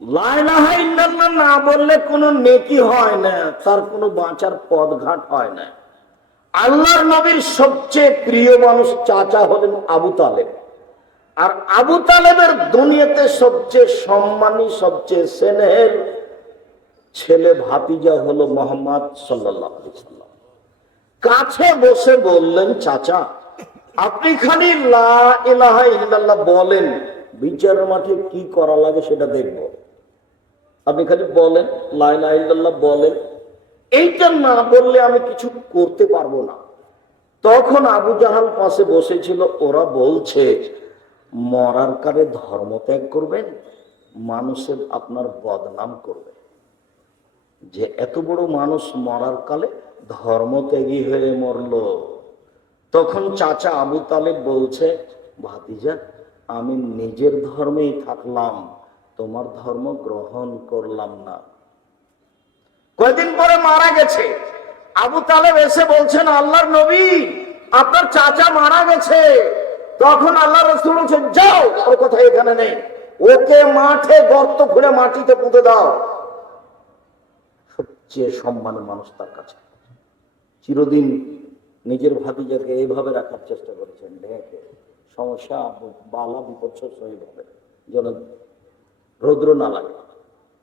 লা ইলাহা ইল্লাল্লাহ না বললে কোনো নেকি হয় না, তার কোনো বাঁচার পথঘাট হয় না। আল্লাহর নবীর সবচেয়ে প্রিয় মানুষ চাচা হলেন আবু তালেব, আর আবু তালেবের দুনিয়াতে সবচেয়ে সম্মানী, সবচেয়ে স্নেহের ছেলে ভাতিজা হলো মোহাম্মদ সাল্লাল্লাহু আলাইহি ওয়াসাল্লাম। কাছে বসে বললেন, চাচা আপনি খালি লা ইলাহা ইল্লাল্লাহ বলেন, বিচারের মাঠে কি করা লাগে সেটা দেখব। আপনি খালি বলেন, লা ইলাহা ইল্লাল্লাহ বলেন, এইটা না বললে আমি কিছু করতে পারবো না। তখন আবু জাহাল পাশে বসেছিল। ওরা বলছে, মরার কালে ধর্ম ত্যাগ করবেন, মানুষের আপনার বদনাম করবে, যে এত বড় মানুষ মরার কালে ধর্ম ত্যাগী হয়ে মরল। তখন চাচা আবু তালেব বলছে, ভাতিজা আমি নিজের ধর্মেই থাকলাম, তোমার ধর্ম গ্রহণ করলাম না। কয়েকদিন পরে মারা গেছে। আবু তালেব এসে বলছেন, আল্লাহর নবী আপনার চাচা মারা গেছে। তখন আল্লাহ রাসূল বলছেন, যাও, ওর কথা এখানে নেই, ওকে মাঠে গর্ত খুঁড়ে মাটিতে পুঁতে দাও। সবচেয়ে সম্মানের মানুষ তার কাছে। চিরদিন নিজের ভাতিজাকে এইভাবে রাখার চেষ্টা করেছেন, ঢেকে সমস্যা বালা বিপর্যস্ত হয়ে যাবে, যেন রৌদ্র না লাগে,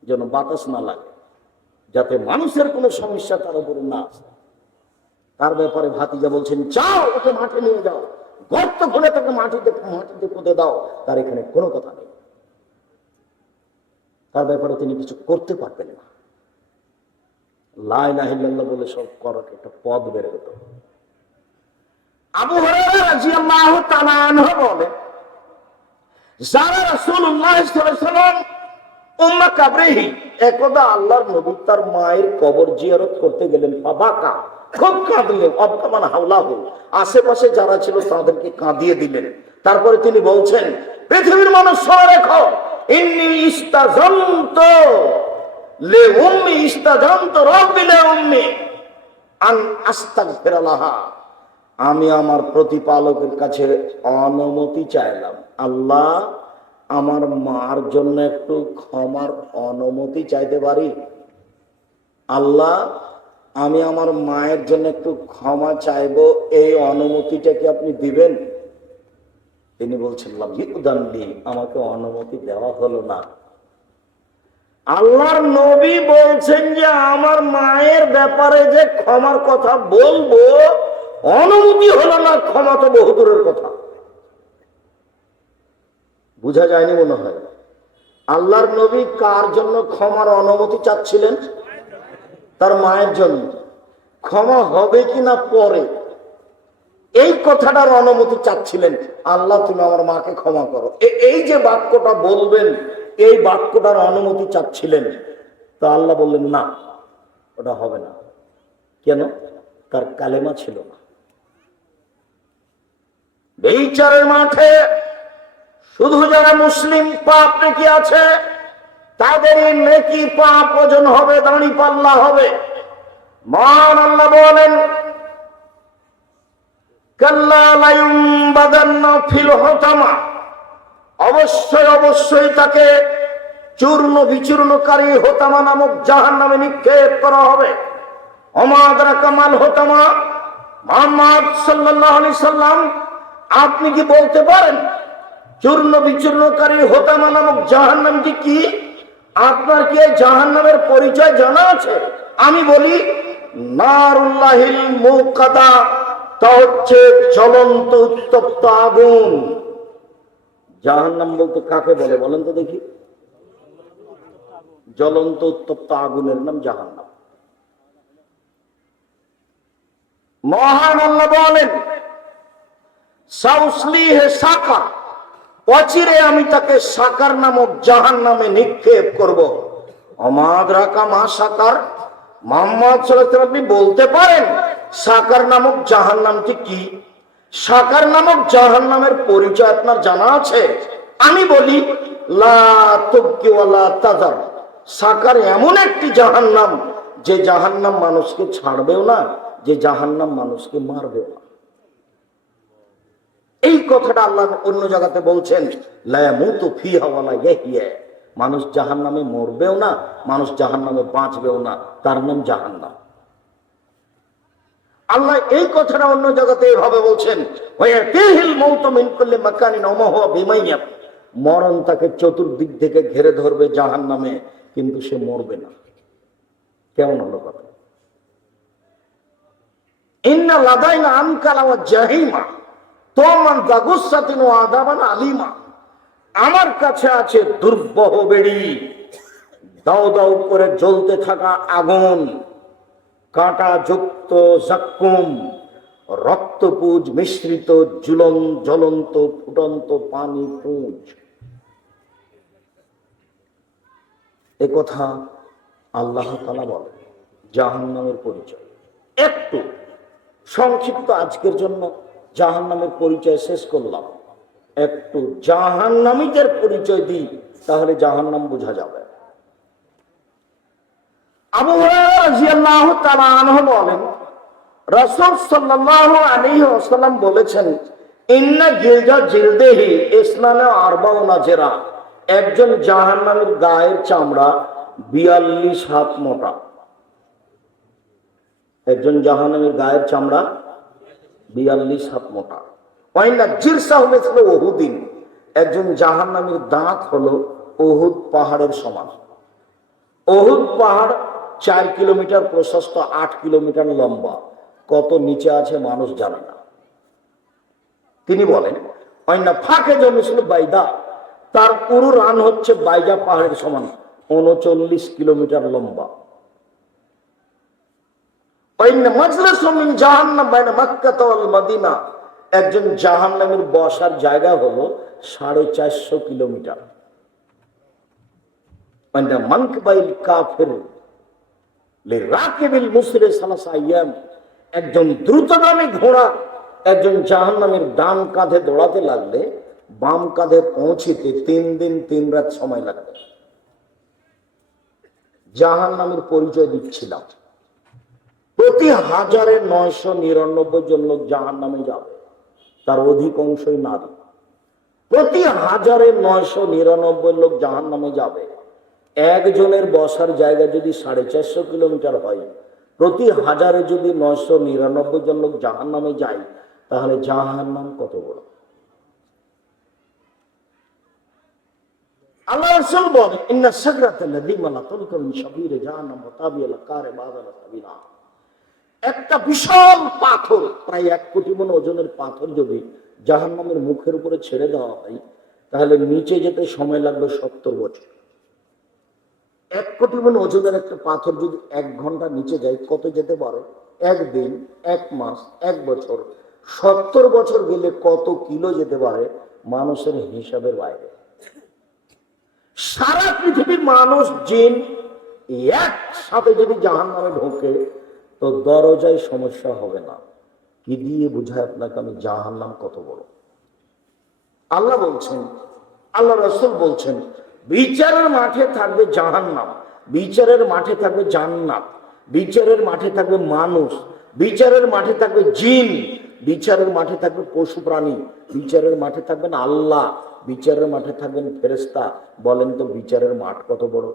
যেন বাতাস না লাগে, যাতে মানুষের কোনো সমস্যা তার উপরে না আসে। তার ব্যাপারে ভাতিজা বলছেন, যাও ওকে মাঠে নিয়ে যাও, গর্ত খুলে তাকে মাটিতে পুঁতে দাও, তার এখানে কোনো কথা নেই। তার ব্যাপারে তিনি কিছু করতে পারবেন না। লা ইলাহা ইল্লাল্লাহ বলে সব করার একটা পথ বের হতো। আবু হুরায়রা রাদিয়াল্লাহু তাআলা আনহু বলে, যারা রাসূলুল্লাহ সাল্লাল্লাহু আলাইহি ওয়াসাল্লাম উম্মে কাবরিহি, একদা আল্লাহর নবী তার মায়ের কবর জিয়ারত করতে গেলেন। বাবাকা, খুব কাঁদলেন। অবতামান হাওলাহু, আশেপাশে যারা ছিল তাদেরকে কাঁদিয়ে দিলেন। তারপরে তিনি বলছেন, পৃথিবীর মানুষ শুনে রেখো, ইন্নী ইস্তাযানতু লি উম্মি ইস্তাযানতু রাব্বি লি উম্মি আন আস্তাগফিরা লাহা। আমি আমার প্রতিপালকের কাছে অনুমতি চাইলাম, আল্লাহ আমার মার জন্য একটু ক্ষমার অনুমতি চাইতে পারি? আল্লাহ আমি আমার মায়ের জন্য একটু ক্ষমা চাইবো, এই অনুমতিটা কি আপনি দিবেন? তিনি বলছেন, আমাকে অনুমতি দেওয়া হলো না। আল্লাহর নবী বলছেন যে আমার মায়ের ব্যাপারে যে ক্ষমার কথা বলবো, অনুমতি হলো না, ক্ষমা তো বহুদূরের কথা। বুঝা যায়নি মনে হয়। আল্লাহর নবী কার জন্য ক্ষমার অনুমতি চাচ্ছিলেন? তার মায়ের জন্য। ক্ষমা হবে কিনা পরে, এই কথাটার অনুমতি চাচ্ছিলেন। আল্লাহ তুমি আমার মাকে ক্ষমা করো, এই যে বাক্যটা বলবেন, এই বাক্যটার অনুমতি চাচ্ছিলেন। তো আল্লাহ বললেন, না, ওটা হবে না। কেন? তার কালেমা ছিল না। বিচারের মাঠে শুধু যারা মুসলিম পাপ নেকি আছে, তাদের নেকি পাপ ওজন হবে, দাঁড়ি পাল্লা হবে। মহান আল্লাহ বলেন, কাল্লা লা ইউনবাযান্না ফিল হুতামা, অবশ্যই অবশ্যই তাকে চূর্ণ বিচূর্ণকারী হোতামা নামক জাহান্নামে নিক্ষেপ করা হবে। ওমা আদরাকা মাল হোতামা, মুহাম্মদ সাল্লাল্লাহু আলাইহি সাল্লাম আপনি কি বলতে পারেন চূর্ণ বিচূর্ণকারী হোতামা নামক জাহান্নামটি কি? আপনার কি এই জাহান্নামের পরিচয় জানা আছে? আমি বলি, নারুল্লাহিল মুকাদা, তা হচ্ছে জ্বলন্ত উত্তপ্ত আগুন। জাহান্নাম বলতে কাকে বলে বলেন তো দেখি? জ্বলন্ত উত্তপ্ত আগুনের নাম জাহান্নাম। মহান আল্লাহ বলেন, সাউসলিহে সাকার, অচিরে আমি তাকে সাকার নামক জাহান্নামে নিক্ষেপ করব। অমাদরাকা মা সাকার, মুহাম্মদ সাল্লাল্লাহু আলাইহি ওয়াসাল্লাম আপনি বলতে পারেন সাকার নামক জাহান্নামটি কি? সাকার নামক জাহান্নামের পরিচয় আপনার জানা আছে? আমি বলি, লা তুবকি ওয়ালা তাযার, সাকার এমন একটি জাহান্নাম যে জাহান্নাম মানুষকে ছাড়বেও না, যে জাহান্নাম মানুষকে মারবেও না। এই কথাটা আল্লাহ অন্য জায়গাতে বলছেন, লা ইয়ামুতু ফিহা ওয়ালা ইয়াহইয়া, মানুষ জাহান্নামে মরবেও না, মানুষ জাহান্নামে বাঁচবেও না, তার নাম জাহান্নাম। আল্লাহ এই কথাটা অন্য জগতে এভাবে বলছেন, মরণ তাকে চতুর্দিক থেকে ঘেরে ধরবে জাহান্নামে, কিন্তু সে মরবে না। কেমন হলো কথা? ইন্না লাদাইনা আনকালা ওয়া জাহিমা তোমান দাগুসাতিন ওয়া আযাবান আলিমা। আমার কাছে আছে দুর্বহ বেড়ি, দাও দাও করে জ্বলতে থাকা আগুন, কাঁটা যুক্ত জাক্কুম, রক্তপুঞ্জ মিশ্রিত জ্বলন্ত ফুটন্ত পানি পুঞ্জ। এ কথা আল্লাহ তাআলা বলেন জাহান্নামের পরিচয়। একটু সংক্ষিপ্ত আজকের জন্য জাহান্নামের পরিচয় শেষ করলাম। একটু জাহান্নামীদের পরিচয় দিই, তাহলে জাহান্নাম বোঝা যাবে। আবু হুরায়রা রাদিয়াল্লাহু তাআলা আনহু বলেন, রাসূল সাল্লাল্লাহু আলাইহি ওয়াসাল্লাম বলেছেন, ইন্না জিলদা জিলদেহি ইসলামে আরবাউনা জেরা। একজন জাহান্নামীর গায়ের চামড়া 42 হাত মোটা। একজন জাহান্নামীর গায়ের চামড়া 42 হাত মোটা। ওয়াইনা জিরসাহু মিসলু উহুদিন। একজন জাহান্নামীর দাঁত হলো উহুদ পাহাড়ের সমান। উহুদ পাহাড় 4 কিলোমিটার প্রশস্ত, 8 কিলোমিটার লম্বা। কত নিচে আছে মানুষ জানে না। তিনি বলেন, ওয়াইনা ফাকে জমিসলু বাইদা। তার পুরো রান হচ্ছে বাইজা পাহাড়ের সমান, 39 কিলোমিটার লম্বা। একজন জাহান্নামীর বসার জায়গা হলো 450 কিলোমিটার। একজন দ্রুতগামী ঘোড়া একজন জাহান্নামীর ডান কাঁধে দৌড়াতে লাগলে বাম কাঁধে পৌঁছিতে 3 দিন 3 রাত সময় লাগবে। জাহান্নামীর পরিচয় দিচ্ছিলাম। প্রতি 1999 জন লোক জাহান্নামে যাবে, তার অধিকাংশই নারী। প্রতি 1999 লোক জাহান্নামে যাবে। একজনের বসার জায়গা যদি 450 কিলোমিটার হয়, প্রতি 1000-এ যদি 999 জন লোক জাহান্নামে যায়, তাহলে জাহান্নাম কত বড়। আল্লাহ রাসূল বলেন, ইন্না সাকরাতাল্লাযী মালাতুলকা মিন শাবীরে জাহান্নাম ওয়া তাবিয়াল কারে বাদাল সাবিলা। একটা বিশাল পাথর, প্রায় 1 কোটি মণ ওজনের পাথর যদি জাহান্নামের মুখের উপরে ছেড়ে দেওয়া হয়, তাহলে নিচে যেতে সময় লাগবে 70 বছর। 1 কোটি মণ ওজনের একটা পাথর যদি 1 ঘন্টা নিচে যায়, কত যেতে পারে? 1 দিন, 1 মাস, 1 বছর। 70 বছর গেলে কত কিলো যেতে পারে? মানুষের হিসাবের বাইরে। সারা পৃথিবীর মানুষ জিন একসাথে যদি জাহান্নামে ঢোকে, তো দরজায় সমস্যা হবে না। কি দিয়ে বুঝায় আপনাকে আমি জাহান্নাম কত বড়? আল্লাহ বলছেন, আল্লাহ রাসূল বলছেন, বিচারের মাঠে থাকবে জাহান্নাম, বিচারের মাঠে থাকবে জান্নাত, বিচারের মাঠে থাকবে মানুষ, বিচারের মাঠে থাকবে জিন, বিচারের মাঠে থাকবে পশু প্রাণী, বিচারের মাঠে থাকবেন আল্লাহ, বিচারের মাঠে থাকবেন ফেরেশতা। বলেন তো বিচারের মাঠ কত বড়?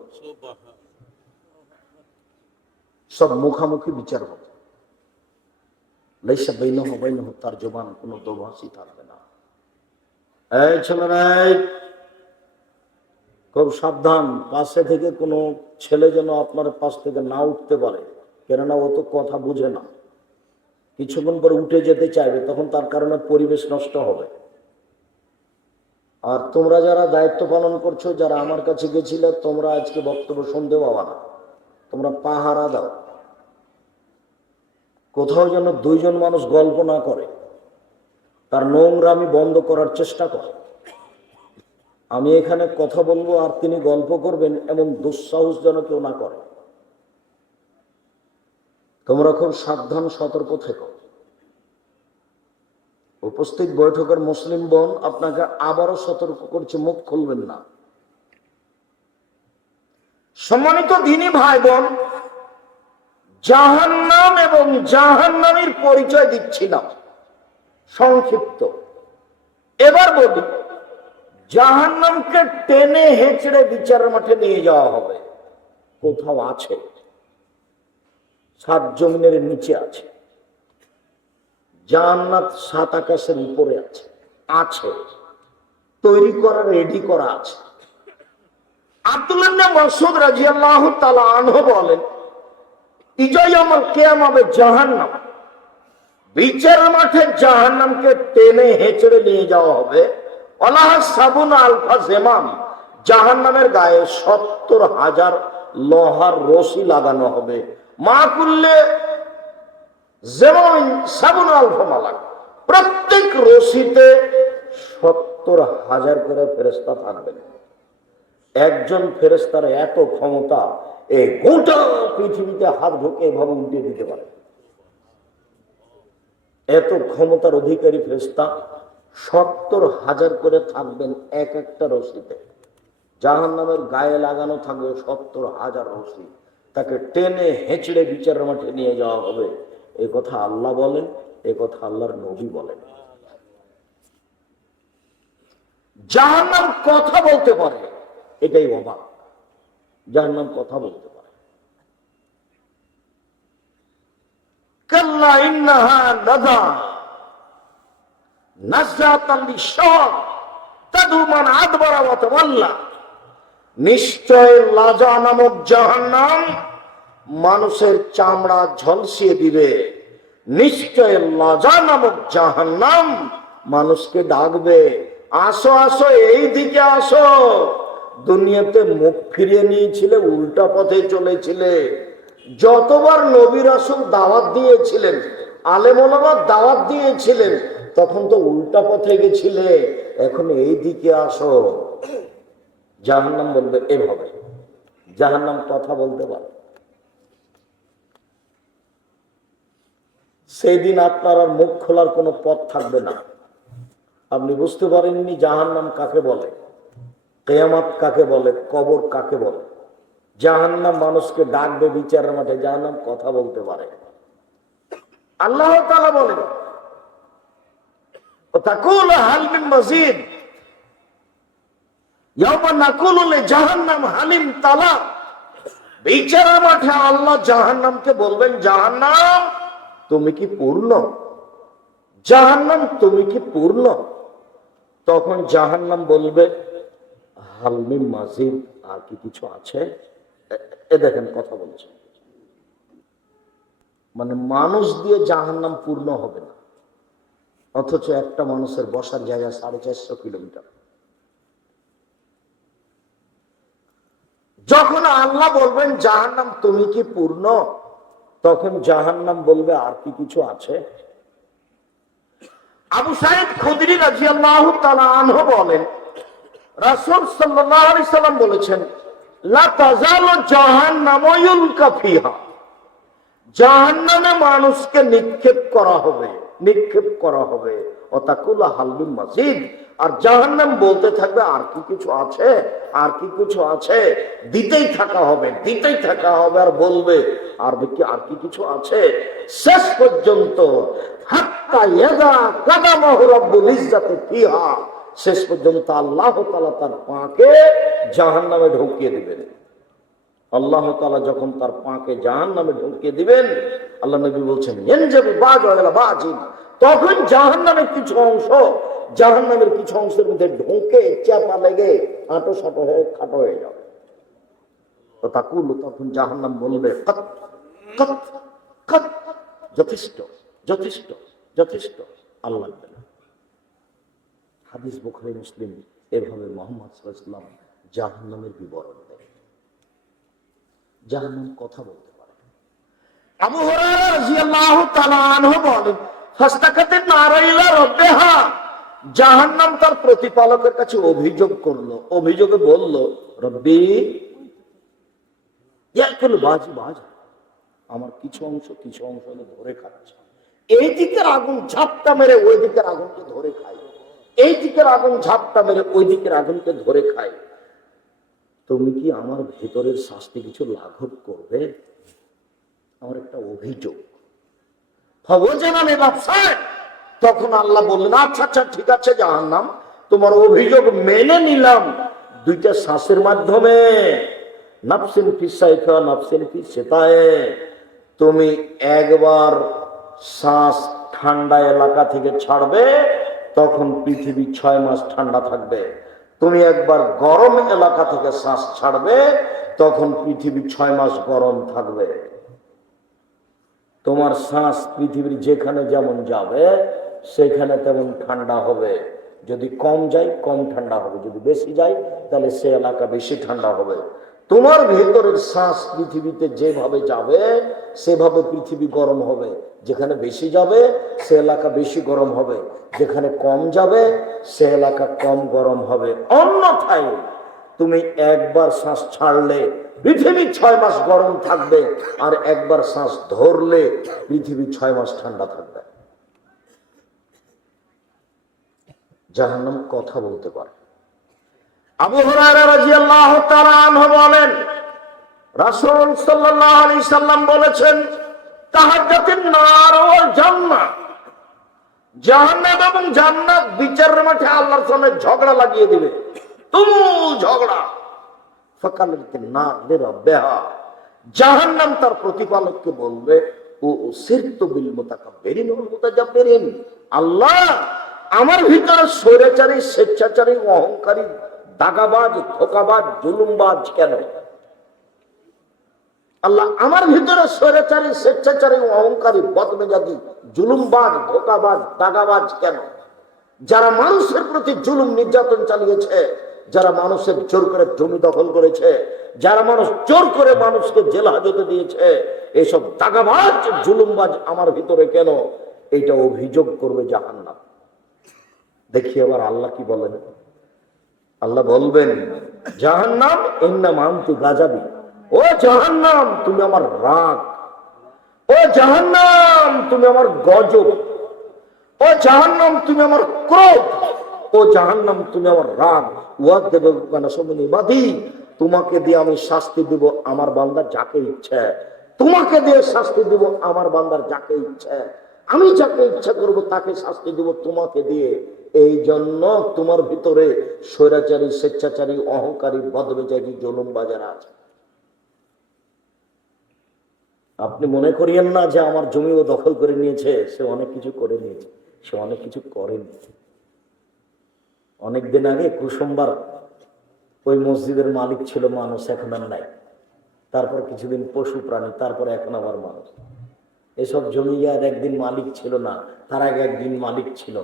সব মুখামুখি বিচার হবে। লাইসা বাইনাহু বাইনাহু তারজুমান, কোনো দোভাষী থাকবে না। এই ছেলেরা, খুব সাবধান, পাশে থেকে কোনো ছেলে যেন আপনার পাশ থেকে না উঠতে পারে, কেননা ও তো কথা বুঝে না। কিছুক্ষণ পরে উঠে যেতে চাইবে, তখন তার কারণে পরিবেশ নষ্ট হবে। আর তোমরা যারা দায়িত্ব পালন করছো, যারা আমার কাছে গেছিলে, তোমরা আজকে বক্তব্য শুনতে পাবা না, তোমরা পাহারা দাও। কোথাও যেন 2 জন মানুষ গল্প না করে, তার নোংরামি বন্ধ করার চেষ্টা করে। আমি এখানে কথা বলবো আর তিনি গল্প করবেন, এমন দুঃসাহস যেন কেউ না করে। তোমরা খুব সাবধান, সতর্ক থেকো। উপস্থিত বৈঠকের মুসলিম বোন, আপনাকে আবারও সতর্ক করছে, মুখ খুলবেন না। সম্মানিত দ্বীনি ভাই বোন, জাহান্নাম এবং জাহান্নামীর পরিচয় দিচ্ছিলাম সংক্ষিপ্ত। এবার বলি, জাহান্নামকে টেনে হেঁচড়ে বিচারের মাঠে নিয়ে যাওয়া হবে। কোথাও আছে? সাত জমিনের নিচে আছে, জান্নাত সাত আকাশের উপরে আছে। আছে, তৈরি করা, রেডি করা আছে। আব্দুল্লাহ ইবনে মাসউদ রাদিয়াল্লাহু তাআলা আনহু বলেন, ইজায়ামুল কিয়ামাবে জাহান্নাম, বিচারের মাঠে জাহান্নামকে টেনে হেঁচড়ে নিয়ে যাওয়া হবে। আলাহ সাবুনা আলফা জেমাম, জাহান্নামের গায়ে 70,000 লোহার রশি লাগানো হবে। মা কুল্লে জেমামিন সাবুনা আলফা মালাক, প্রত্যেক রশিতে 70,000 করে ফেরেশতা থাকবেন। একজন ফেরেশতার এত ক্ষমতা, এই গোটা পৃথিবীতে হাত ঢুকে এভাবে উল্টিয়ে দিতে পারে। এত ক্ষমতার অধিকারী ফেরেশতা 70,000 করে থাকবেন এক একটা রশিতে। জাহান্নামের গায়ে লাগানো থাকবে 70,000 রশি, তাকে টেনে হেঁচড়ে বিচারের মাঠে নিয়ে যাওয়া হবে। এ কথা আল্লাহ বলেন, এ কথা আল্লাহর নবী বলেন। জাহান্নাম কথা বলতে পারে, এটাই অবাক। জাহান্নাম কথা বলতে পারে। কাল্লা ইন্নাহা লাযা নাযাতান লিশাওয়া তাদু মান আদবারা ওয়া তাওয়াল্লা, নিশ্চয় লাজা নামক জাহান্নাম মানুষের চামড়া ঝলসিয়ে দিবে। নিশ্চয় লাজা নামক জাহান্নাম মানুষকে ডাকবে, আসো আসো, এই দিকে আসো। দুনিয়াতে মুখ ফিরিয়ে নিয়েছিলে, উল্টা পথে চলেছিলে। যতবার নবী রাসূল দাওয়াত দিয়েছিলেন, আলেম ওলামা দাওয়াত দিয়েছিলেন, তখন তো উল্টা পথে গেছিলে, এখন এই দিকে আসো। জাহান্নাম বলবে এভাবে। জাহান্নাম কথা বলতে পারে। সেই দিন আপনার আর মুখ খোলার কোনো পথ থাকবে না। আপনি বুঝতে পারেননি জাহান্নাম কাকে বলে, কিয়ামত কাকে বলে, কবর কাকে বলে। জাহান্নাম মানুষকে ডাকবে বিচারের মাঠে। জাহান্নাম কথা বলতে পারে। আল্লাহ তাআলা বলেন, তাকুলু হাল মিন মাজিদ, ইয়াওমা নাকুলু লিজাহান্নাম হালিম তালা। বিচারের মাঠে আল্লাহ জাহান্নামকে বলবেন, জাহান্নাম তুমি কি পূর্ণ? জাহান্নাম তুমি কি পূর্ণ? তখন জাহান্নাম বলবে, হাল মিন মাজিদ, আর কি কিছু আছে? এ দেখেন কথা বলছে। মানে মানুষ দিয়ে জাহান্নাম পূর্ণ হবে না, অথচ একটা মানুষের বসার জায়গা 450 কিলোমিটার। যখন আল্লাহ বলবেন জাহান্নাম তুমি কি পূর্ণ, তখন জাহান্নাম বলবে আর কি কিছু আছে? আবু সাঈদ খুদরি রাদিয়াল্লাহু তাআলা আনহু বলেন, রাসূল সাল্লাল্লাহু আলাইহি সাল্লাম বলেছেন, লা তাযালু জাহান্নামু ইউলকা ফিহা, জাহান্নামে মানুষকে নিক্ষেপ করা হবে, নিক্ষেপ করা হবে। ওয়াতাকুলা হাল মিন মাজিদ, আর জাহান্নাম বলতে থাকবে আর কি কিছু আছে, আর কি কিছু আছে। দিতেই থাকা হবে, দিতেই থাকা হবে, আর বলবে আর কি কিছু আছে। শেষ পর্যন্ত হাত্তা ইয়াদা কাদামাহু রাব্বুল ইজ্জাতি ফিহা, শেষ পর্যন্ত আল্লাহ তাআলা তার পাকে জাহান্নামে ঢুকিয়ে দিবেন। আল্লাহ তাআলা যখন তার পাকে জাহান্নামে ঢুকিয়ে দিবেন, আল্লাহ নবী বলছেন, ইয়ানজাবু বাযু আলা বাযিন, তখন জাহান্নামের কিছু অংশ জাহান্নামের কিছু অংশের মধ্যে ঢুকে চাপা লেগে আঁটো সাঁটো হয়ে খাটো হয়ে যাবে। তো তাকুলু, তখন জাহান্নাম বলবে, কত কত কত, যথেষ্ট যথেষ্ট যথেষ্ট, আল্লাহ লাগবে না। হাদিস বুখারী মুসলিম এভাবে মুহাম্মদ সাল্লাল্লাহু আলাইহি ওয়াসাল্লাম জাহান্নামের বিবরণ দেয়। জাহান্নাম কথা বলতে পারে। আবু হুরায়রা রাদিয়াল্লাহু তাআলা আনহু বলেন, ফাস্তাকাতিন নারা ইলা রাব্বিহা, জাহান্নাম তার প্রতিপালকের কাছে অভিযোগ করলো, অভিযোগে বলল, রব্বি ইয়াকুল বাজি বাজ, আমার কিছু অংশ ধরে খাচ্ছে। এই দিকের আগুন ঝাপটা মেরে ওই দিকের আগুনকে ধরে খায়, এই দিকের আগুন ঝাপটা মেরে ওই দিকের আগুনকে ধরে খায়। তুমি কি আমার ভেতরের শাস্তি কিছু লাঘব করবে? আমার একটা অভিযোগ। তখন আল্লাহ বললেন, আচ্ছা আচ্ছা ঠিক আছে জাহান্নাম, তোমার অভিযোগ মেনে নিলাম দুইটা শ্বাসের মাধ্যমে। নাফসিন ফি সাইফা নাফসিন ফি সিতায়ে। তুমি একবার শ্বাস ঠান্ডা এলাকা থেকে ছাড়বে, তখন পৃথিবী 6 মাস ঠান্ডা থাকবে। তুমি একবার গরম এলাকা থেকে শ্বাস ছাড়বে, তখন পৃথিবী 6 মাস গরম থাকবে। তোমার শ্বাস পৃথিবীর যেখানে যেমন যাবে সেখানে তেমন ঠান্ডা হবে। যদি কম যায় কম ঠান্ডা হবে, যদি বেশি যায় তাহলে সে এলাকা বেশি ঠান্ডা হবে। তোমার ভেতরের শ্বাস পৃথিবীতে যেভাবে যাবে সেভাবে পৃথিবী গরম হবে। যেখানে বেশি যাবে সে এলাকা বেশি গরম হবে, যেখানে কম যাবে সে এলাকা কম গরম হবে। অন্যথায় তুমি একবার শ্বাস ছাড়লে পৃথিবী 6 মাস গরম থাকবে, আর একবার শ্বাস ধরলে পৃথিবী 6 মাস ঠান্ডা থাকবে। জাহান্নাম কথা বলতে পারে। আবু হুরায়রা রাদিয়াল্লাহু তাআলা আনহু বলেন, রাসূল সাল্লাল্লাহু আলাইহি সাল্লাম বলেছেন, তাহাজ্জাতুন নার ওয়াল জান্নাহ, জাহান্নাম এবং জান্নাত বিচারের মাঠে আল্লাহর সামনে ঝগড়া লাগিয়ে দিবে, তুমুল ঝগড়া। ফাকালাতিন নার লিরাব্বিহা, জাহান্নাম তার প্রতিপালককে বলবে, ও সিরতু বিল মুতাকাব্বিরিন ওয়াল মুতাজাব্বিরিন, আল্লাহ আমার ভিতরে স্বৈরাচারী, স্বেচ্ছাচারী, অহংকারী, দাগাবাজ, ধোঁকাবাজ, জুলুমবাজ কেন? আল্লাহ আমার ভিতরে স্বৈরাচারী, স্বেচ্ছাচারী, অহংকারী, বদমেজাজি, জুলুমবাজ, ধোঁকাবাজ, দাগাবাজ কেন? যারা মানুষের প্রতি জুলুম নির্যাতন চালিয়েছে, যারা মানুষের জোর করে জমি দখল করেছে, যারা মানুষ জোর করে মানুষকে জেল হাজতে দিয়েছে, এইসব দাগাবাজ, জুলুমবাজ আমার ভিতরে কেন? এটা অভিযোগ করবে জাহান্নাম। দেখি আবার আল্লাহ কি বলেন। আল্লাহ বলবেন, জাহান্নাম ইন্নাম আনতু গাজাবি, ও জাহান্নাম তুমি আমার রাগ, ও জাহান্নাম তুমি আমার গজব, ও জাহান্নাম তুমি আমার ক্রোধ, ও জাহান্নাম তুমি আমার রাগ। তোমাকে দিয়ে আমি শাস্তি দিব আমার বান্দার যাকে ইচ্ছে, তোমাকে দিয়ে শাস্তি দিব আমার বান্দার যাকে ইচ্ছে, আমি যাকে ইচ্ছা করব তাকে শাস্তি দিব তোমাকে দিয়ে। এই জন্য তোমার ভিতরে স্বৈরাচারী, স্বেচ্ছাচারী, অহংকারী, বদমেজাজি, জুলুমবাজার আছে। আপনি মনে করিয়েন না যে আমার জমিও দখল করে নিয়েছে, সে অনেক কিছু করে নিয়েছে, সে অনেক কিছু করেনি। অনেকদিন আগে কুসুমবার ওই মসজিদের মালিক ছিল মানুষ, এখন আর নাই। তারপর কিছুদিন পশু প্রাণী, তারপর এখন আবার মানুষ। এসব জমি আর একদিন মালিক ছিল না, তার আগে একদিন মালিক ছিল,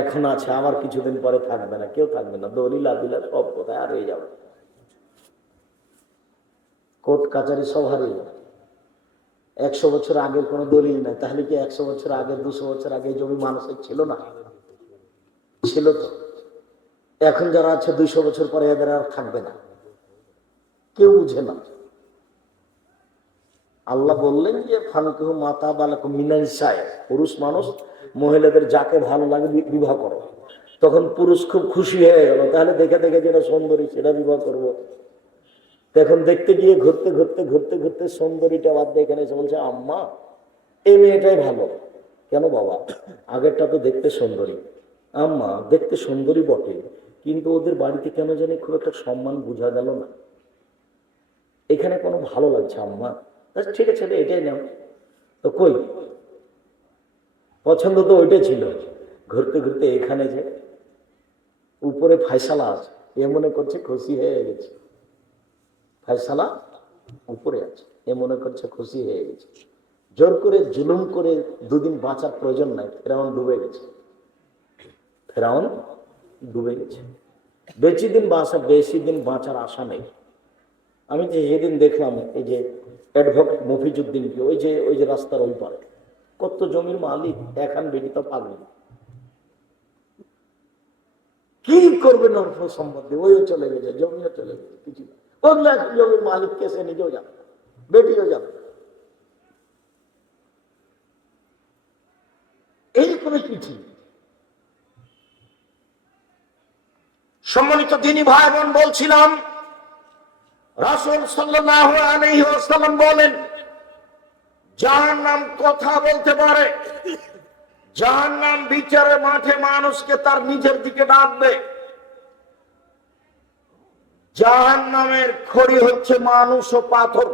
এখন আছে, আবার কিছুদিন পরে থাকবে না, কেউ থাকবে না। দলিল আদিলা সব কোথায় আর হয়ে যাবে, কোর্ট কাচারি সব হারিয়ে যাবে। 100 বছর আগের কোনো দলিল নাই, তাহলে কি 100 বছর আগে, 200 বছর আগে জমি মানুষের ছিল না? ছিল তো। এখন যারা আছে 200 বছর পরে এদের আর থাকবে না, কেউ বুঝে না। আল্লাহ বললেন যে ফানকিহু মা তাবা লাকুম মিনান নিসায়ে, পুরুষ মানুষ মহিলাদের যাকে ভালো লাগে বিবাহ করো। তখন পুরুষ খুব খুশি হয়ে গেল, তাহলে দেখে দেখে যেটা সুন্দরী সেটা বিবাহ করব। তখন দেখতে গিয়ে ঘুরতে ঘুরতে ঘুরতে ঘুরতে সুন্দরীটা বাদ দিয়ে এখানে এসে বলছে, আম্মা এই মেয়েটাই ভালো। কেন বাবা? আগেরটা তো দেখতে সুন্দরী। আম্মা দেখতে সুন্দরী বটে, কিন্তু ওদের বাড়িতে কেন জানি খুব একটা সম্মান বোঝা গেল না, এখানে কোনো ভালো লাগছে আম্মা। ঠিক আছে এটাই নাও। তো কই পছন্দ তো ওইটাই ছিল। ঘুরতে ঘুরতে এখানে যে উপরে ফায়সালা আছে, এ মনে করছে খুশি হয়ে গেছে, ফায়সালা উপরে আছে, এ মনে করছে খুশি হয়ে গেছে। জোর করে জুলুম করে 2 দিন বাঁচার প্রয়োজন নাই, ফেরাউন ডুবে গেছে, ফেরাউন ডুবে গেছে। বেশি দিন বাঁচার আশা নেই। আমি যে যেদিন দেখলাম এই যে অ্যাডভোকেট মফিজউদ্দিনকে, ওই যে রাস্তার ওই পারে, কত জমির মালিক, এখন বেটি তো পাগল, কি করবে নর্ফ সম্বন্ধে, ওইও চলে গেছে, জমিও চলে গেছে, কিছু না। ওগুলো এখন জমির মালিক কে সে নিজেও জানে, বেটিও জানে। এইরকম কিছু। সম্মানিত দিনী ভাই বোন, বলছিলাম রাসূল সাল্লাল্লাহু আলাইহি ওয়াসাল্লাম বলেন, জাহান্নাম কথা বলতে পারে, জাহান্নাম বিচারের মাঠে মানুষকে তার নিজের দিকে ডাকবে। জাহান্নামের খড়ি হচ্ছে মানুষ ও পাথর।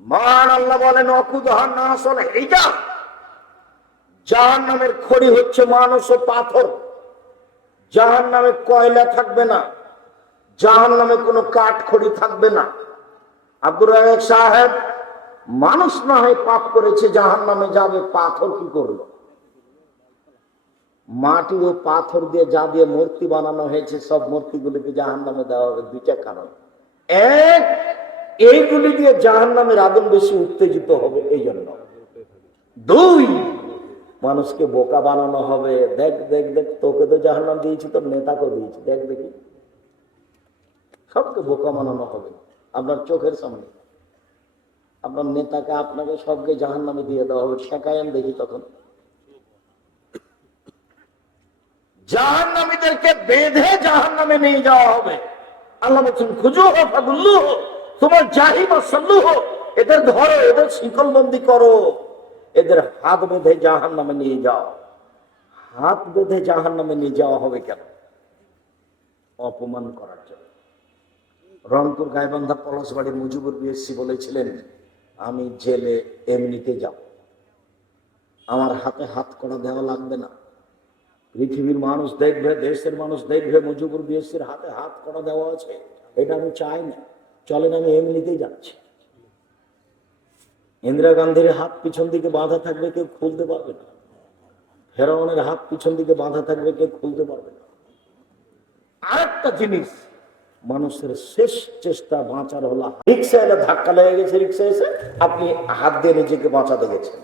মহান আল্লাহ বলেন অকুদহান নাসল হিজাব, জাহান্নামের খড়ি হচ্ছে মানুষ ও পাথর। জাহান্নামে কয়লা থাকবে না, জাহান্নামে কোনো কাঠ খড়ি থাকবে না। আব্দুর রাজাক সাহেব, মানুষ না হয় পাপ করেছে, জাহান্নামে যাবে, পাথর কি করলো? মাটি ও পাথর দিয়ে যা দিয়ে মূর্তি বানানো হয়েছে সব মূর্তিগুলিকে জাহান্নামে দেওয়া হবে। দুইটা কারণ, এক, এইগুলি দিয়ে জাহান্নামের আগুন বেশি উত্তেজিত হবে এই জন্য। দুই, মানুষকে বোকা বানানো হবে। দেখ দেখ দেখ, তোকে তো জাহান্নাম দিয়েছি, তোর নেতাকে দিয়েছি, দেখ দেখি। সবকে বোকা বানানো হবে আপনার চোখের সামনে। আপনার নেতাকে, আপনাকে, সবকে জাহান্নামে দিয়ে দেওয়া হবে। ঠেকায়েন দেখি তখন। জাহান্নামীদেরকে বেঁধে জাহান্নামে নিয়ে যাওয়া হবে। আল্লাহ বলছেন খুজুহু ফাগুল্লুহু তোমার জাহিম সাল্লুহু, এদের ধরো, এদের শিকলবন্দি করো, এদের হাত বেঁধে জাহান্নামে নিয়ে যাও। হাত বেঁধে জাহান্নামে নিয়ে যাওয়া হবে কেন? অপমান করার জন্য। রংপুর গাইবান্ধা পলাশবাড়ির মুজিবুর বিএসসি বলেছিলেন, আমি জেলে এমনিতে যাব, আমার হাতে হাত করা দেওয়া লাগবে না। পৃথিবীর মানুষ দেখবে, দেশের মানুষ দেখবে মুজিবুর বিএসসির হাতে হাত করা দেওয়া আছে, এটা আমি চাই না, চলেন আমি এমনিতেই যাচ্ছি। ইন্দিরা গান্ধীর হাত পিছন দিকে বাঁধা থাকবে, কেউ খুলতে পারবে না। ফেরাউনের হাত পিছন দিকে বাঁধা থাকবে, কেউ খুলতে পারবে না। আরেকটা জিনিস, মানুষের শেষ চেষ্টা বাঁচার হলো, রিক্সা এলে ধাক্কা লেগে গেছে, রিক্সা এসে আপনি হাত দিয়ে নিজেকে বাঁচাতে গেছেন,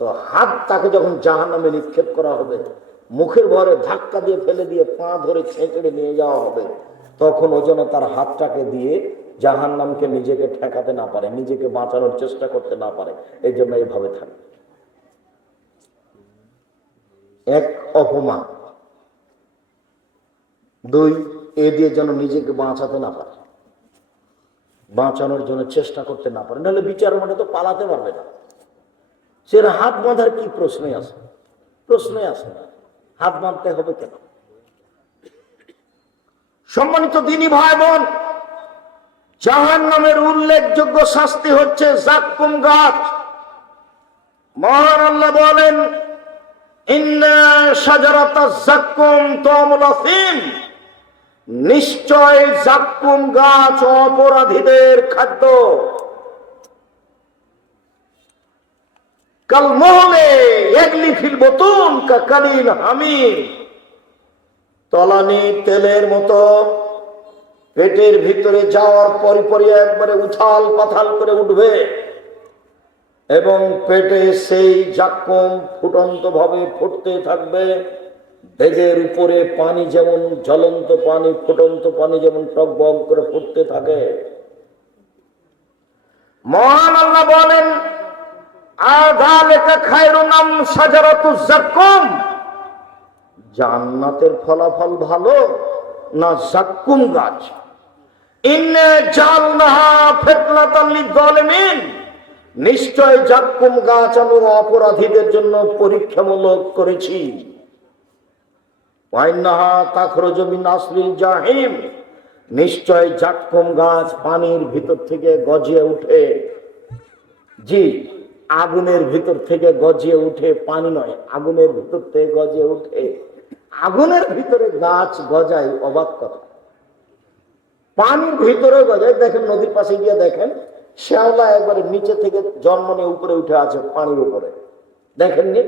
তো হাত তাকে যখন জাহান্নামে নিক্ষেপ করা হবে, মুখের ভরে ধাক্কা দিয়ে ফেলে দিয়ে পা ধরে ছেঁচড়ে নিয়ে যাওয়া হবে, তখন ও যেন তার হাতটাকে দিয়ে জাহান্নামকে নিজেকে ঠেকাতে না পারে, নিজেকে বাঁচানোর চেষ্টা করতে না পারে। এই জন্য এইভাবে থাকে। এক, অপমান। দুই, এ দিয়ে যেন নিজেকে বাঁচাতে না পারে, বাঁচানোর জন্য চেষ্টা করতে না পারে, নাহলে বিচার মানে তো পালাতে পারবে না। সে হাত বাঁধার কি প্রশ্নই আছে? প্রশ্নই আসে না, হাত বাঁধতে হবে কেন? সম্মানিত দিনী ভাই বোন, জাহান্নামের উল্লেখযোগ্য শাস্তি হচ্ছে জাক্কুম গাছ। মহান আল্লাহ বলেন ইন্না শাজারাতাজ জাক্কুম তুমুল আফিম, নিশ্চয় জাক্কুম গাছ অপরাধীদের খাদ্য। কালমোহলে ইয়াগলি ফিল বুতুন কাকালিল হামিম, তলানি তেলের মতো পেটের ভিতরে যাওয়ার পরই একবারে উথাল পাথাল করে উঠবে, এবং পেটে সেই জাক্কুম ফুটন্ত ভাবে ফুটতে থাকবে। দেহের উপরে পানি যেমন জ্বলন্ত পানি, ফুটন্ত পানি যেমন টকবক করে ফুটতে থাকে। মহান আল্লাহ বলেন আযালিকা খায়রুন আম শাজারাতুজ জাক্কুম, জান্নাতের ফলাফল ভালো না জাক্কুম গাছ? ইন্না জাআলনাহা ফিতনাতাল লিয-যালিমিন, নিশ্চয় জাক্কুম গাছ আমি অপরাধীদের জন্য পরীক্ষামূলক করেছি। ওয়া ইন্নাহা তাখরুজু মিন আসলিল জাহিম, নিশ্চয় জাক্কুম গাছ পানির ভিতর থেকে গজিয়ে উঠে। জি, আগুনের ভিতর থেকে গজিয়ে উঠে, পানি নয়, আগুনের ভিতর থেকে গজিয়ে উঠে। আগুনের ভিতরে গাছ গজায়, অবাক কথা। পানির ভিতরে গজায়। দেখেন নদীর পাশে গিয়ে দেখেন, শ্যাওলা একবারে নিচে থেকে জন্ম নিয়ে উপরে উঠে আছে পানির উপরে, দেখেননি?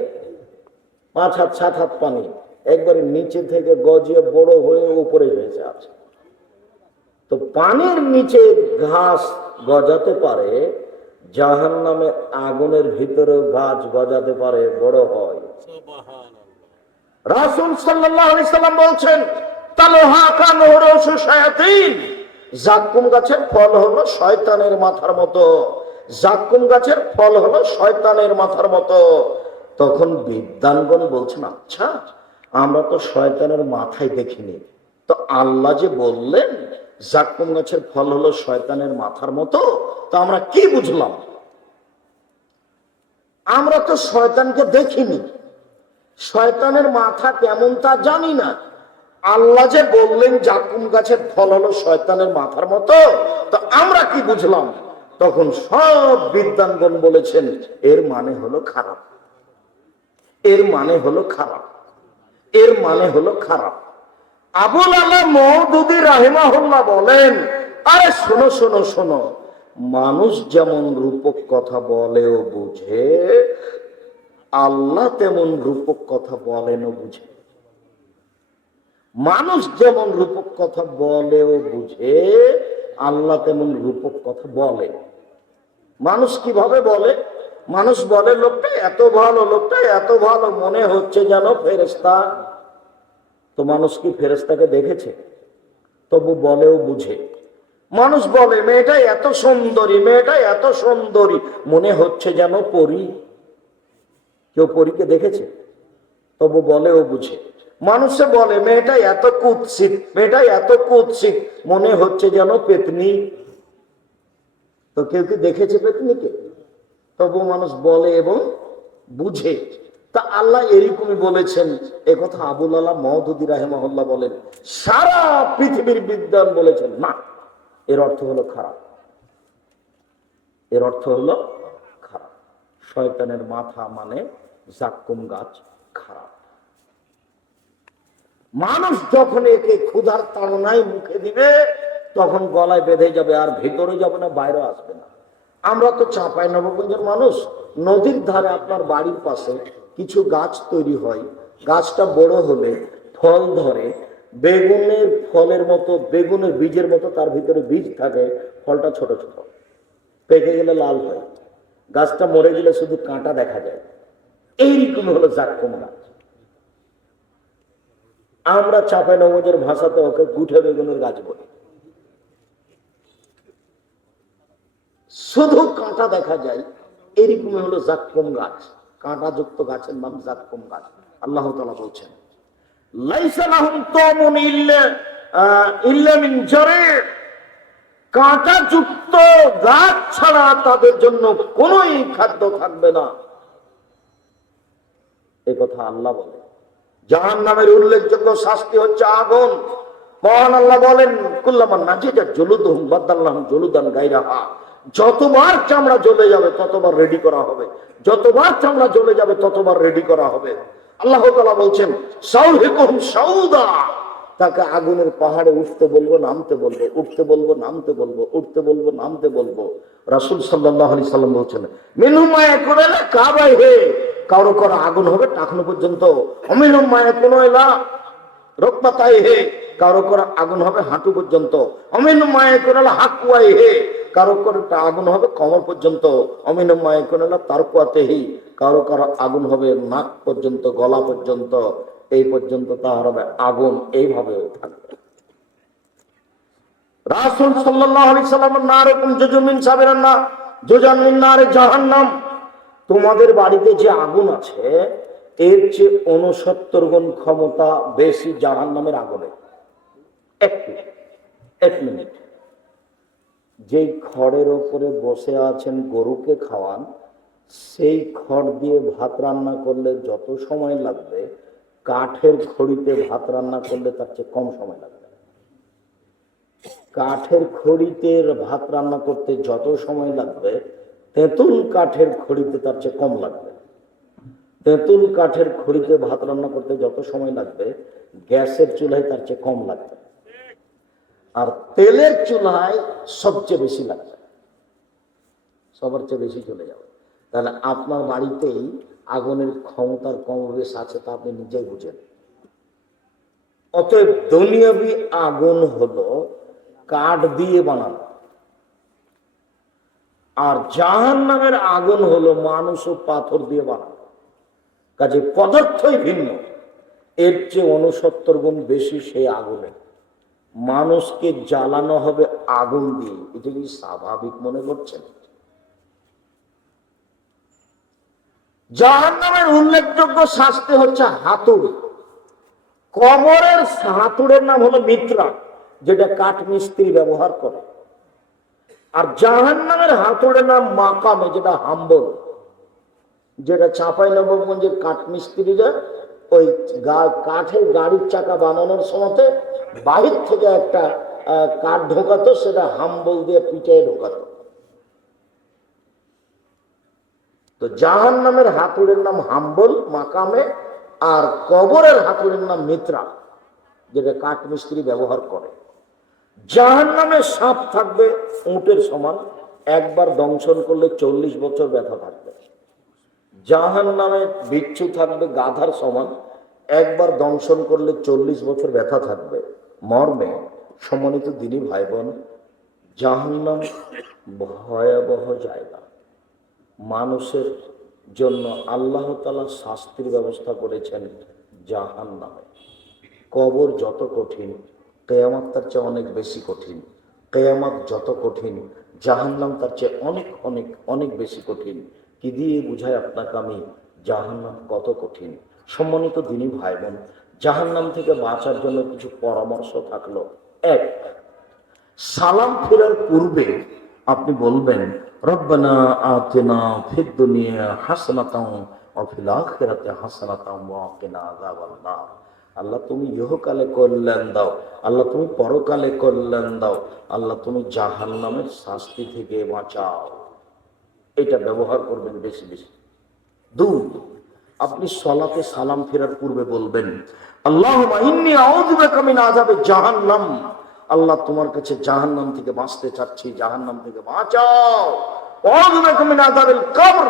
5 হাত 7 হাত পানি, একবারে নিচে থেকে গজিয়ে বড় হয়ে উপরে ভেসে আছে। তো পানির নিচে ঘাস গজাতে পারে, জাহান্নামে আগুনের ভিতরে গাছ গজাতে পারে, বড় হয়। রাসূল সাল্লাল্লাহু আলাইহি সাল্লাম বলছেন তালহা কানুরুসু শায়াতিন, জাক্কুম গাছের ফল হলো শয়তানের মাথার মতো। জাক্কুম গাছের ফল হলো শয়তানের মাথার মতো। তখন বিদ্বানগণ বলছেন, আচ্ছা আমরা তো শয়তানের মাথায় দেখিনি, তো আল্লাহ যে বললেন জাক্কুম গাছের ফল হলো শয়তানের মাথার মতো, তো আমরা কি বুঝলাম? আমরা তো শয়তানকে দেখিনি, শয়তানের মাথা কেমন তা জানি না, আল্লাহ যে বললেন জাকুম গাছের ফল হলো শয়তানের মাথার মতো, তো আমরা কি বুঝলাম? তখন সব বিদ্বানগণ বলেছেন এর মানে হলো খারাপ, এর মানে হলো খারাপ, এর মানে হলো খারাপ। আবুল আলা মওদুদী রাহিমাহুল্লাহ বলেন, আরে শোনো শোনো শোনো, মানুষ যেমন রূপক কথা বলে ও বুঝে, আল্লাহ তেমন রূপক কথা বলেন ও বুঝে। মানুষ যেমন রূপক কথা বলে ও বুঝে, আল্লাহ তেমন রূপক কথা বলে। মানুষ কিভাবে বলে? মানুষ বলে লোকটা এত ভালো, লোকটা এত ভালো, মনে হচ্ছে যেন ফেরেশতা। তো মানুষ কি ফেরেশতাকে দেখেছে? তবু বলেও বুঝে। মানুষ বলে মেয়েটা এত সুন্দরী, মেয়েটা এত সুন্দরী, মনে হচ্ছে যেন পরী। কেউ পরীকে দেখেছে? তবু বলেও বুঝে। মানুষে বলে মেয়েটা এত কুৎসিত, মেয়েটা এত কুৎসিত, মনে হচ্ছে যেন পেতনি। তো কেউ কি দেখেছে পেতনিকে? তবু মানুষ বলে এবং বুঝে। তা আল্লাহ এরকমই বলেছেন, এ কথা আবুল আলা মওদুদী রাহিমাহুল্লাহ বলেন। সারা পৃথিবীর বিদ্বান বলেছেন না, এর অর্থ হলো খারাপ, এর অর্থ হলো খারাপ। শয়তানের মাথা মানে জাক্কুম গাছ খারাপ। মানুষ যখন একে ক্ষুধার তাড়নায় মুখে দিবে, তখন গলায় বেঁধে যাবে, আর ভেতরে যাবে না, বাইরে আসবে না। আমরা তো চাঁপাইনবাবগঞ্জের মানুষ, নদীর ধারে আপনার বাড়ির পাশে কিছু গাছ তৈরি হয়, গাছটা বড় হলে ফল ধরে, বেগুনের ফলের মতো, বেগুনের বীজের মতো তার ভিতরে বীজ থাকে, ফলটা ছোট ছোট, পেকে গেলে লাল হয়, গাছটা মরে গেলে শুধু কাঁটা দেখা যায়। এইরকম হলো জাক্কুম গাছ। আমরা চাঁপাইনবাবগঞ্জের ভাষাতে ওকে গুঠে বেগুনের গাছ বলি। শুধু কাঁটা দেখা যায়, এরকম হলো জাক্কুম গাছ। কাঁটা যুক্ত গাছের নাম জাক্কুম গাছ। আল্লাহ তাআলা বলছেন, লাইসা লাহুম তামুন ইল্লা মিন জারি', কাঁটা যুক্ত গাছ ছাড়া তাদের জন্য কোনোই খাদ্য থাকবে না। এই কথা আল্লাহ বলে। জাহান্নামের উল্লেখযোগ্য শাস্তি হচ্ছে আগুন। মহান আল্লাহ বলেন, কুল্লামান নাজিদা জুলুদুহুম বাদদালনাহুম জুলুদান গায়রাহা, যতবার চামড়া জ্বলে যাবে ততবার রেডি করা হবে, যতবার চামড়া জ্বলে যাবে ততবার রেডি করা হবে। আল্লাহ তাআলা বলছেন, সাউহিকুহুম সাউদা, তাকে আগুনের পাহাড়ে উঠতে বলবো, নামতে বলবো, উঠতে বলবো, নামতে বলবো, উঠতে বলবো, নামতে বলবো। রাসূল সাল্লাল্লাহু আলাইহি সাল্লাম বলছেন, মিনহুম মা ইয়াকুনু লা কাবাইহি, কারো কারো আগুন হবে টাকনো পর্যন্ত, অমিনহুম মা ইয়াকুনু লা রকবাতাইহি, কারো কারো আগুন হবে হাঁটু পর্যন্ত, অমিনহুম মা ইয়াকুনু লা হাকওয়াইহি, কারো কারো আগুন হবে কোমর পর্যন্ত, অমিনহুম মা ইয়াকুনু লা তারকুয়াতিহি, কারো কারো আগুন হবে নাক পর্যন্ত, গলা পর্যন্ত, এই পর্যন্ত তার হবে আগুন। এইভাবেও থাকবে। রাসূল সাল্লাল্লাহু আলাইহি সাল্লাম নারকুম জুজুমিন সাবিরান না জুজান মিন নারে জাহান্নাম, তোমাদের বাড়িতে যে আগুন আছে এর চেয়ে 69 গুণ ক্ষমতা বেশি জাহান্নামের আগুনে। এক মিনিট, যে খড়ের ওপরে বসে আছেন গরুকে খাওয়ান, সেই খড় দিয়ে ভাত রান্না করলে যত সময় লাগবে, কাঠের খড়িতে ভাত রান্না করলে তার চেয়ে কম সময় লাগবে। কাঠের খড়িতে ভাত রান্না করতে যত সময় লাগবে, তেঁতুল কাঠের খড়িতে তার চেয়ে কম লাগবে। তেঁতুল কাঠের খড়িতে ভাত রান্না করতে যত সময় লাগবে, গ্যাসের চুলায় তার চেয়ে কম লাগবে। আর তেলের চুলায় সবচেয়ে বেশি লাগবে, সবার চেয়ে বেশি চলে যাবে। তাহলে আপনার বাড়িতেই আগুনের ক্ষমতার কম বেশ আছে, তা আপনি নিজেই বুঝেন। অতএব দুনিয়াবি আগুন হলো কাঠ দিয়ে বানানো, আর জাহান্নামের আগুন হলো মানুষ ও পাথর দিয়ে বানানো। কাজে পদার্থই ভিন্ন, এর চেয়ে 69 গুণ বেশি সেই আগুনে। মানুষকে জ্বালানো হবে আগুন দিয়ে, এটা কি স্বাভাবিক মনে করছেন? জাহান্নামের উল্লেখযোগ্য শাস্তি হচ্ছে হাতুড়ি। কবরের হাতুড়ের নাম হলো মিত্রা, যেটা কাঠ মিস্ত্রি ব্যবহার করে। আর জাহান্নামের হাতুড়ের নাম মাকামে, যেটা হাম্বল, যেটা চাঁপাইনবাবগঞ্জের কাঠ মিস্ত্রিরা ওই কাঠের গাড়ির চাকা বানানোর সময়তে বাহির থেকে একটা কাঠ ঢোকাতো, সেটা হাম্বল দিয়ে পিঠে ঢোকাতো। তো জাহান্নামের হাতুড়ের নাম হাম্বল মাকামে, আর কবরের হাতুড়ের নাম মিত্রা, যেটা কাঠ মিস্ত্রি ব্যবহার করে। জাহান্নামে সাপ থাকবে উটের সমান, একবার দংশন করলে 40 বছর ব্যথা থাকবে। জাহান্নামে বিচ্ছু থাকবে গাধার সমান, একবার দংশন করলে 40 বছর ব্যথা থাকবে। মর্মে সম্মানিত দিনী ভাই বোন, জাহান্নাম ভয়াবহ জায়গা। মানুষের জন্য আল্লাহ তাআলা শাস্তির ব্যবস্থা করেছেন জাহান্নামে। কবর যত কঠিন, কিয়ামত তার চেয়ে অনেক বেশি কঠিন। কিয়ামত যত কঠিন, জাহান্নাম তার চেয়ে অনেক অনেক অনেক বেশি কঠিন। কি দিয়ে বুঝায় আপনাকে আমি জাহান্নাম কত কঠিন? সম্মানিত দিনী ভাই বোন, জাহান্নাম থেকে বাঁচার জন্য কিছু পরামর্শ থাকলো। এক, সালাম ফেরার পূর্বে আপনি বলবেন, রব্বানা আতিনা ফিদ দুনিয়া হাসানাতাও ওয়া ফিল আখিরাতি হাসানাতাও ওয়া কিনা আযাবান নার। আল্লাহ তুমি ইহকালে কল্যাণ দাও, আল্লাহ তুমি পরকালে কল্যাণ দাও, আল্লাহ তুমি জাহান্নামের শাস্তি থেকে বাঁচাও। এটা ব্যবহার করবেন বেশি বেশি। দুই, আপনি সালাতে সালাম ফেরার পূর্বে বলবেন, আল্লাহুম্মা ইন্নী আউযু বিকা মিন আযাবি জাহান্নাম। আল্লাহ তোমার কাছে জাহান্নাম থেকে বাঁচতে চাচ্ছি, জাহান্নাম থেকে বাঁচাও। আউযু বিকা মিন আযাবিল কবর।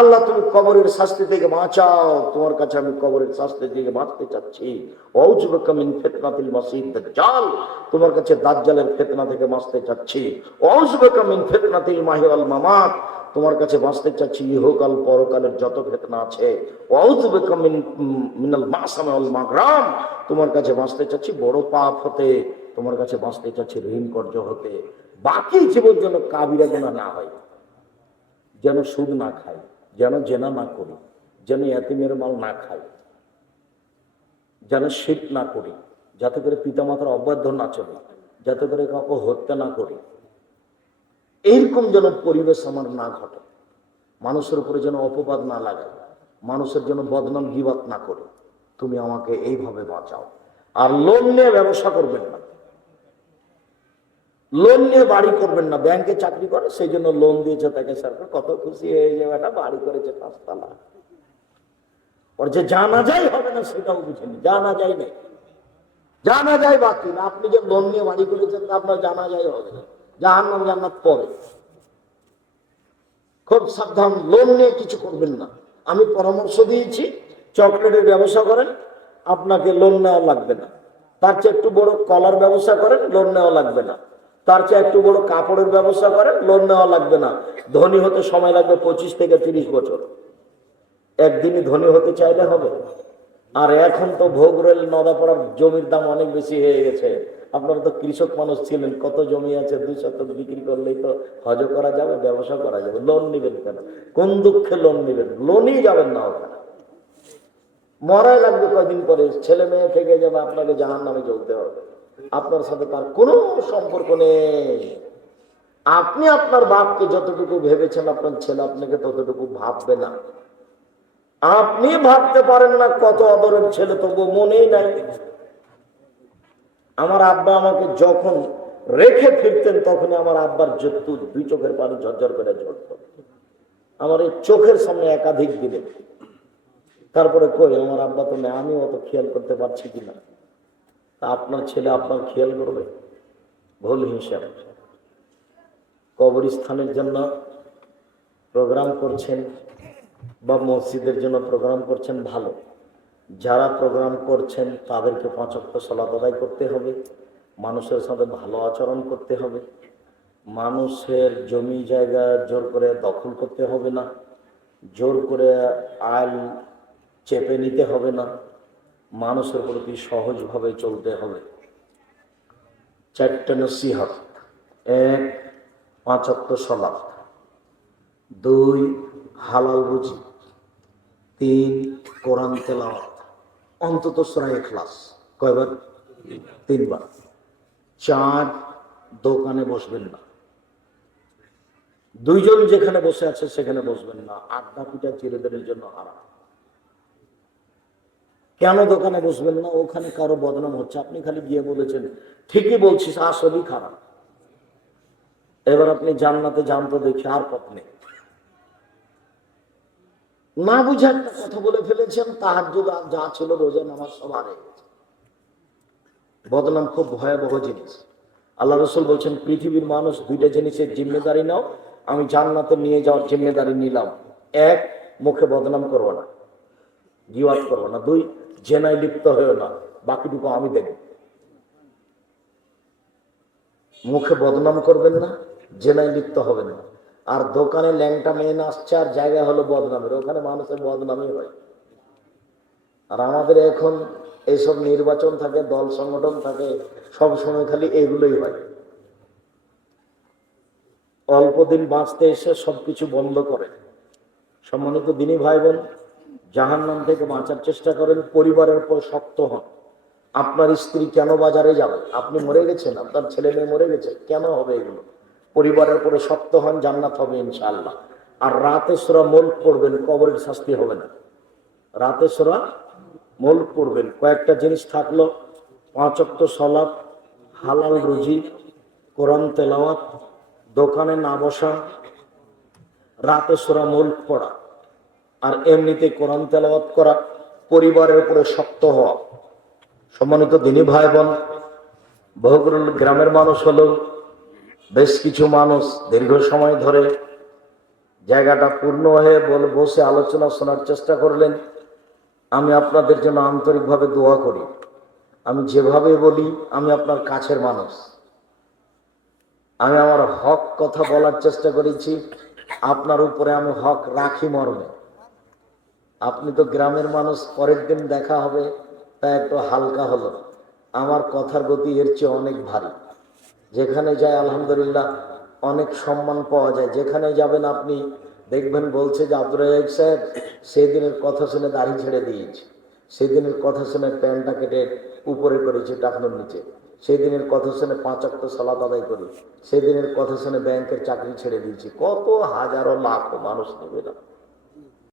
আল্লাহ তুমি কবরের শাস্তি থেকে বাঁচাও, তোমার কাছে আমি কবরের শাস্তি থেকে বাঁচতে চাচ্ছি। আউযু বিকা মিন ফিতনাতিল মাসিহ দাজ্জাল। তোমার কাছে দাজ্জালের ফিতনা থেকে বাঁচতে চাচ্ছি। আউযু বিকা মিন ফিতনাতিল মাহিয়া ওয়াল মামাত। তোমার কাছে বাঁচতে চাচ্ছি ইহকাল পরকালের যত ফিতনা আছে। আউযু বিকা মিনাল মাসামি ওয়াল মাগরাম। তোমার কাছে বাঁচতে চাচ্ছি বড় পাপ হতে, তোমার কাছে বাঁচতে চাচ্ছি ঋণ কর্য হতে। বাকি জীবন যেন কাবিরা গুনাহ না হয়, যেন সুদ না খাই, যেন জেনা না করি, যেন ইয়াতিমের মাল না খাই, যেন শিরক না করি, যাতে করে পিতামাতার অবাধ্য না চলি, যাতে করে কাউকে হত্যা না করি। এইরকম যেন পরিবেশ আমার না ঘটে, মানুষের উপরে যেন অপবাদ না লাগায়, মানুষের জন্য বদনাম গীবাত না করে। তুমি আমাকে এইভাবে বাঁচাও। আর লোন নিয়ে ব্যবসা করবেন না, লোন নিয়ে বাড়ি করবেন না। ব্যাংকে চাকরি করে সেই জন্য লোন দিয়েছে তাকে সরকার, কত খুশি হয়ে যাবে, একটা বাড়ি করেছে 5 তলা। ওর যে জানা যায় হবে না সেটাও বুঝেনি, জানা যায় নেই, জানা যায় বাকি না। আপনি যে লোন নিয়ে বাড়ি করেছেন আপনার জানা যায় হবে না, জাহান্নাম জান্নাত পরে। খুব সাবধান, লোন নিয়ে কিছু করবেন না। আমি পরামর্শ দিয়েছি, চকলেটের ব্যবসা করেন, আপনাকে লোন নেওয়া লাগবে না। তার চেয়ে একটু বড় কলার ব্যবসা করেন, লোন নেওয়া লাগবে না। তার চেয়ে একটু বড় কাপড়ের ব্যবসা করেন, লোন নেওয়া লাগবে না। ধনী হতে সময় লাগবে 25 থেকে 30 বছর। একদিনই ধনী হতে চাইলে হবে। আর এখন তো ভোগ রেল নদাপাড়ার জমির দাম অনেক বেশি হয়ে গেছে। আপনারা তো কৃষক মানুষ ছিলেন, কত জমি আছে, 2 শতক বিক্রি করলেই তো হজ করা যাবে, ব্যবসা করা যাবে। লোন নিবেন কেন? কোন দুঃখে লোন নিবেন? লোনই যাবেন না ওখানে, মরাই লাগবে কদিন পরে, ছেলে মেয়ে থেকে যাবে, আপনাকে জাহান্নামে জ্বলতে হবে। আপনার সাথে তার কোনো সম্পর্ক নেই। আপনি আপনার বাপকে যতটুকু ভেবেছেন আপনার ছেলে আপনাকে ততটুকু ভাববে না। আপনি ভাবতে পারেন না কত আদরের ছেলে, তবু মনেই নাই। আমার আব্বা আমাকে যখন রেখে ফিরতেন তখনই আমার আব্বার 2 চোখের পানি ঝরঝর করে ঝরত। আমার এই চোখের সামনে একাধিক দিনে। তারপরে কই আমার আব্বা তো নেই, আমি অত খেয়াল করতে পারছি কিনা। তা আপনার ছেলে আপনার খেয়াল করবে? ভুল হিসাব। কবরস্থানের জন্য প্রোগ্রাম করছেন বা মসজিদের জন্য প্রোগ্রাম করছেন, ভালো। যারা প্রোগ্রাম করছেন তাদেরকে 5 ওয়াক্ত সালাত আদায় করতে হবে, মানুষের সাথে ভালো আচরণ করতে হবে, মানুষের জমি জায়গা জোর করে দখল করতে হবে না, জোর করে আইল চেপে নিতে হবে না, মানুষের প্রতি সহজভাবে চলতে হবে। 4টে নসিহত। 1, 5 ওয়াক্ত সালাত। 2, হালাল রুজি। 3, কোরআন তেলাওয়াত, অন্তত সূরা ইখলাস। কয়বার? 3 বার। 4, দোকানে বসবেন না। 2 জন যেখানে বসে আছে সেখানে বসবেন না। আড্ডা পিটা চিরদিনের জন্য হারাম। কেন দোকানে বসবেন না? ওখানে কারো বদনাম হচ্ছে, আপনি খালি গিয়ে বলেছেন ঠিকই বলছিস, আসলেই খারাপ। এবার আপনি জান্নাতে যান তো দেখি, আর পথ নেই। না বুঝে একটা কথা বলে ফেলেছেন, তাহাজ্জুদ যা ছিল রোজা নামাজ সব হারিয়ে গেছে। বদনাম খুব ভয়াবহ জিনিস। আল্লাহ রসুল বলছেন, পৃথিবীর মানুষ দুইটা জিনিসের জিম্মেদারি নাও, আমি জান্নাতে নিয়ে যাওয়ার জিম্মেদারি নিলাম। এক, মুখে বদনাম করবো না, গিওয়াত করবো না। দুই, জেনায় লিপ্ত হয়েও না, বাকিটুকু আমি দেখব। মুখে বদনাম করবেন না, জেনায় লিপ্ত হবেন না। আর দোকানে ল্যাংটা মেয়ে নাচছে আর জায়গা হলো বদনামের, ওখানে মানুষের বদনামই হয়। আর আমাদের এখন এইসব নির্বাচন থাকে, দল সংগঠন থাকে, সব সময় খালি এগুলোই হয়। অল্প দিন বাঁচতে এসে সবকিছু বন্ধ করে। সম্মানিত দিনী ভাই বোন, জাহান্নাম থেকে বাঁচার চেষ্টা করেন, পরিবারের উপর শক্ত হন। আপনার স্ত্রী কেন বাজারে যাবে? আপনি মরে গেছেন, আপনার ছেলে মেয়ে মরে গেছে, কেন হবে এগুলো? পরিবারের উপরে শক্ত হন, জান্নাত হবে ইনশাআল্লাহ। আর রাতে সূরা মুলক পড়বেন, কবরের শাস্তি হবে না। রাতে সূরা মুলক পড়বেন। কয়েকটা জিনিস থাকলো: 5 ওয়াক্ত সালাত, হালাল রুজি, কোরআন তেলাওয়াত, দোকানে না বসা, রাতে সূরা মুলক পড়া, আর এমনিতে কোরআন তেলাওয়াত করা, পরিবারের উপরে শক্ত হওয়া। সম্মানিত দিনী ভাই বোন, বহুগুলো গ্রামের মানুষ হলো, বেশ কিছু মানুষ দীর্ঘ সময় ধরে জায়গাটা পূর্ণ হয়ে বসে আলোচনা শোনার চেষ্টা করলেন। আমি আপনাদের জন্য আন্তরিকভাবে দোয়া করি। আমি যেভাবে বলি, আমি আপনার কাছের মানুষ, আমি আমার হক কথা বলার চেষ্টা করেছি, আপনার উপরে আমি হক রাখি মর্মে। আপনি তো গ্রামের মানুষ, পরের দিন দেখা হবে, তা একটু হালকা হলো। আমার কথার গতি এর চেয়ে অনেক ভারী। যেখানে যায় আলহামদুলিল্লাহ অনেক সম্মান পাওয়া যায়। যেখানে যাবেন আপনি দেখবেন বলছে যে আব্দুর রাজ্জাক সাহেব সেদিনের কথা শুনে দাড়ি ছেড়ে দিয়েছি, সেদিনের কথা শুনে প্যান্টটা কেটে উপরে করেছি টাকনোর নিচে, সেদিনের কথা শুনে 5 ওয়াক্ত সালাত আদায় করি, সেদিনের কথা শুনে ব্যাংকের চাকরি ছেড়ে দিয়েছি। কত হাজারো লাখো মানুষ নেবে না।